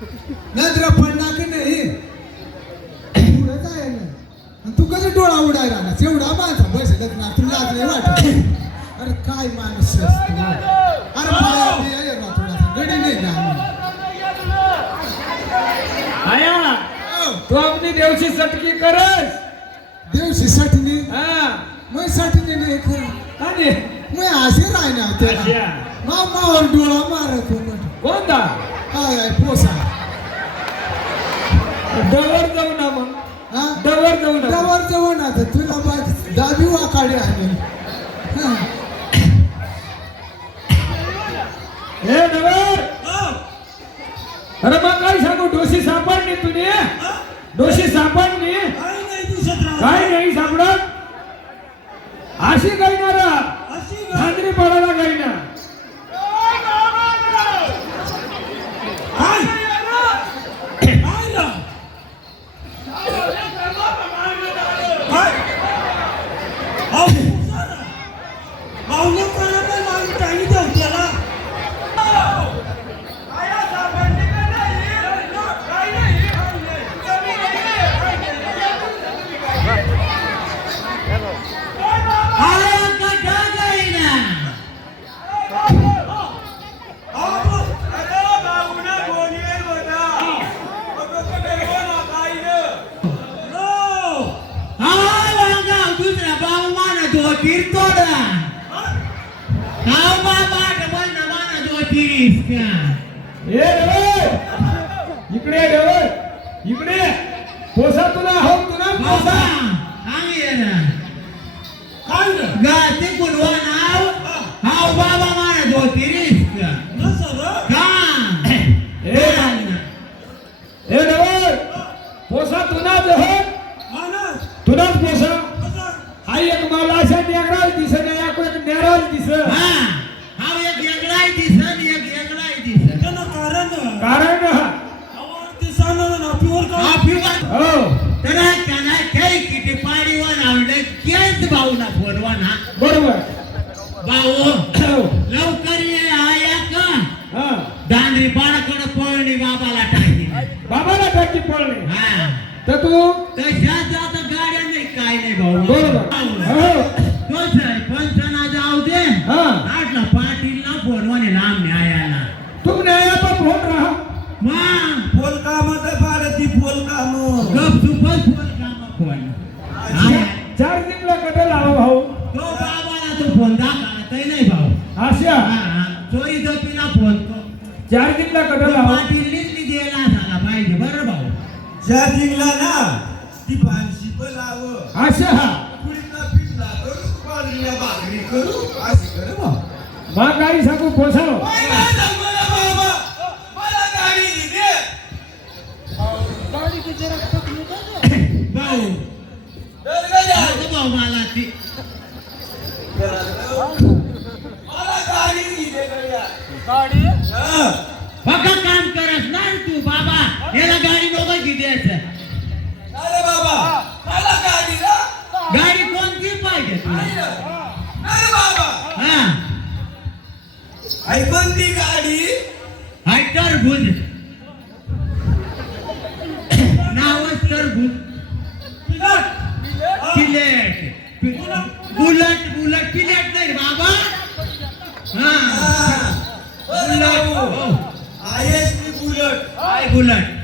नजर पडला की नाही पुढे जाय ना तू कधी डोळा उडायला ना एवढा माझा बसत ना तुला नाही वाटत अरे काय माणूस अरे पाया ना थोडासा गडी नाही ना आया तू आपली देवशी सटकी करस देवशी सटणी हा मैं सटणी नाही खरं आणि मैं असे राहणार त्याला मामावर डोळा मारत होतो कोणता काय पोसा डवर जाऊ ना मग हा डवर जाऊ ना डवर जाऊ ना तर तुला बाय दाबी वाकाडी आहे हे डवर अरे मग काय सांगू डोशी सापडली तुने डोशी सापडली काय नाही सापडत अशी काही ना खात्री पडायला काही ना इकडे डवर इकडे पोसा तुला हो तुला पोसा गाते कुलवा नाव हाव बाबा मारा दो तिरीस का ए डवर पोसा तुला जो हो तुलाच पोसा आई एक मला अशा नेगराल दिस नाही आपण नेराल दिस हा हाव एक वेगळाय दिसन एक वेगळाय दिसन कारण हो तर त्याला काही किती पाडीवर आवडे केच भाऊ ना फोनवा ना बरोबर भाऊ लवकर ये आया का दांडरी पाडाकडे पळणी बाबाला टाकी पळणे हा तर तू तशा जात गाड्या नाही काय नाही भाऊ बरोबर तोच आहे पंचना जाऊ दे आटला पाटीलला फोनवाने लांब न्यायाला तू न्याया पण फोन राहा मग बोल काम तर भारती बोल काम गप सुपच फोन काम फोन चार दिवला कटे लावा भाऊ तो बाबाला तो फोन दाखवला तै नाही भाऊ आशा चोरी दपीला फोन तो चार दिवला कटे लावा पाटीलनीच द्यायला झाला पाहिजे बरं भाऊ ज्या जिंकला ना ती पानशी पण लाव आशा पुढीला पिठला करू पाडीला भाकरी करू अशी कर मग काही सांगू पोसाव भाऊ भाऊ मला ती बघा काम करस ना तू बाबा याला गाडी नको द्यायचं अरे बाबा मला गाडी ना गाडी कोणती पाहिजे तुला अरे बाबा हा ऐकून ती गाडी हाय टरबूज नावच टरबूज पिलेट बुलट बुलट पिलेट नाही बाबा हा बुलट आयस बुलट आय बुलट